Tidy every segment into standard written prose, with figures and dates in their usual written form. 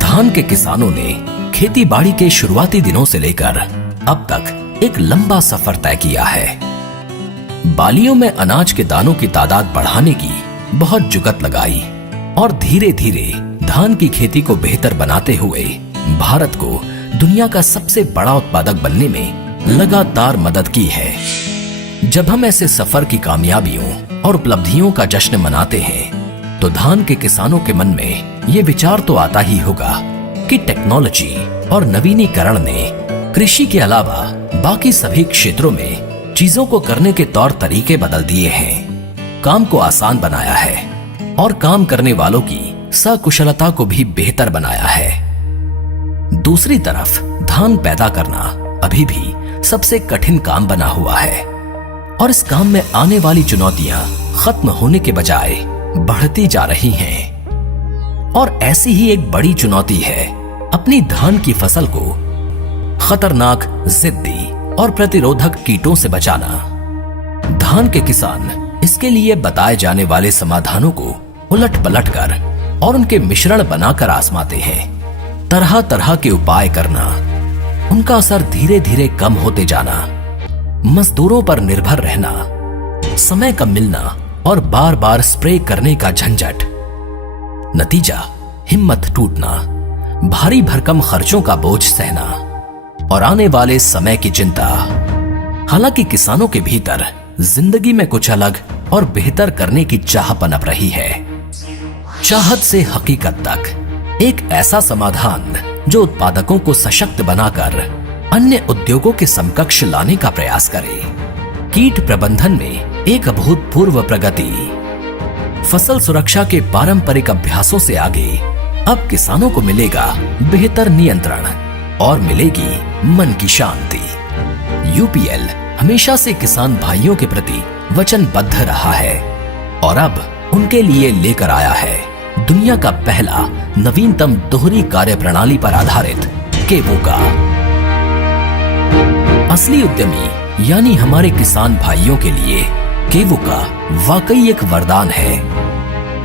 धान के किसानों ने खेती बाड़ी के शुरुआती दिनों से लेकर अब तक एक लंबा सफर तय किया है। बालियों में अनाज के दानों की तादाद बढ़ाने की बहुत जुगत लगाई और धीरे धीरे धान की खेती को बेहतर बनाते हुए भारत को दुनिया का सबसे बड़ा उत्पादक बनने में लगातार मदद की है। जब हम ऐसे सफर की कामयाबियों और उपलब्धियों का जश्न मनाते हैं तो धान के किसानों के मन में ये विचार तो आता ही होगा कि टेक्नोलॉजी और नवीनीकरण ने कृषि के अलावा बाकी सभी क्षेत्रों में चीजों को करने के तौर तरीके बदल दिए हैं, काम को आसान बनाया है और काम करने वालों की सकुशलता को भी बेहतर बनाया है। दूसरी तरफ धान पैदा करना अभी भी सबसे कठिन काम बना हुआ है और इस काम में आने वाली चुनौतियां खत्म होने के बजाय बढ़ती जा रही हैं। और ऐसी ही एक बड़ी चुनौती है अपनी धान की फसल को खतरनाक, जिद्दी और प्रतिरोधक कीटों से बचाना। धान के किसान इसके लिए बताए जाने वाले समाधानों को उलट पलट कर और उनके मिश्रण बनाकर आजमाते हैं। तरह तरह के उपाय करना, उनका असर धीरे धीरे कम होते जाना, मजदूरों पर निर्भर रहना, समय का मिलना और बार बार स्प्रे करने का झंझट। नतीजा हिम्मत टूटना, भारी भरकम खर्चों का बोझ सहना और आने वाले समय की चिंता। हालांकि किसानों के भीतर जिंदगी में कुछ अलग और बेहतर करने की चाह पनप रही है। चाहत से हकीकत तक एक ऐसा समाधान जो उत्पादकों को सशक्त बनाकर अन्य उद्योगों के समकक्ष लाने का प्रयास करे। कीट प्रबंधन में एक अभूतपूर्व प्रगति। फसल सुरक्षा के पारंपरिक अभ्यासों से आगे अब किसानों को मिलेगा बेहतर नियंत्रण और मिलेगी मन की शांति। यूपीएल हमेशा से किसान भाइयों के प्रति वचनबद्ध रहा है और अब उनके लिए लेकर आया है दुनिया का पहला नवीनतम दोहरी कार्यप्रणाली पर आधारित केवोका। असली उद्यमी यानी हमारे किसान भाइयों के लिए केवोका वाकई एक वरदान है।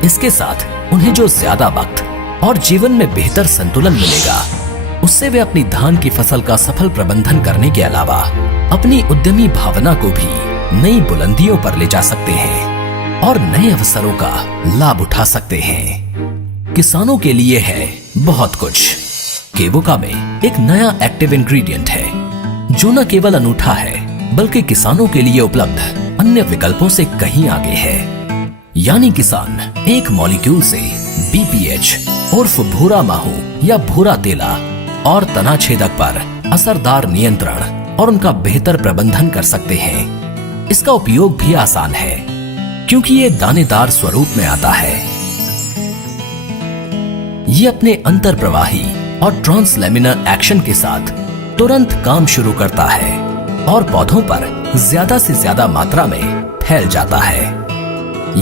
इसके साथ उन्हें जो ज्यादा वक्त और जीवन में बेहतर संतुलन मिलेगा, उससे वे अपनी धान की फसल का सफल प्रबंधन करने के अलावा अपनी उद्यमी भावना को भी नई बुलंदियों पर ले जा सकते हैं और नए अवसरों का लाभ उठा सकते हैं। किसानों के लिए है बहुत कुछ। केवोका में एक नया एक्टिव इंग्रेडिएंट है जो न केवल अनूठा है बल्कि किसानों के लिए उपलब्ध अन्य विकल्पों से कहीं आगे है। यानी किसान एक मॉलिक्यूल से बीपीएच उर्फ भूरा माहू या भूरा तेला और तना छेदक पर असरदार नियंत्रण और उनका बेहतर प्रबंधन कर सकते हैं। इसका उपयोग भी आसान है क्योंकि ये दानेदार स्वरूप में आता है। ये अपने अंतर प्रवाही और ट्रांसलेमिनर एक्शन के साथ तुरंत काम शुरू करता है और पौधों पर ज्यादा से ज्यादा मात्रा में फैल जाता है।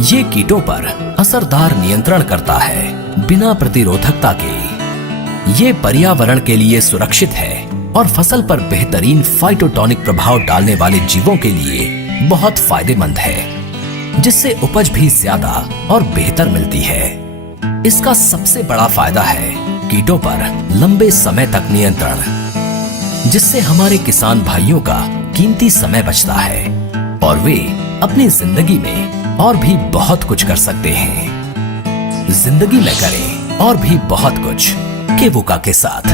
ये कीटों पर असरदार नियंत्रण करता है बिना प्रतिरोधकता के। ये पर्यावरण के लिए सुरक्षित है और फसल पर बेहतरीन फाइटोटॉनिक प्रभाव डालने वाले जीवों के लिए बहुत फायदेमंद है, जिससे उपज भी ज्यादा और बेहतर मिलती है। इसका सबसे बड़ा फायदा है कीटों पर लंबे समय तक नियंत्रण, जिससे हमारे किसान भाइयों का कीमती समय बचता है और वे अपनी जिंदगी में और भी बहुत कुछ कर सकते हैं। जिंदगी में करें और भी बहुत कुछ केवोका के साथ।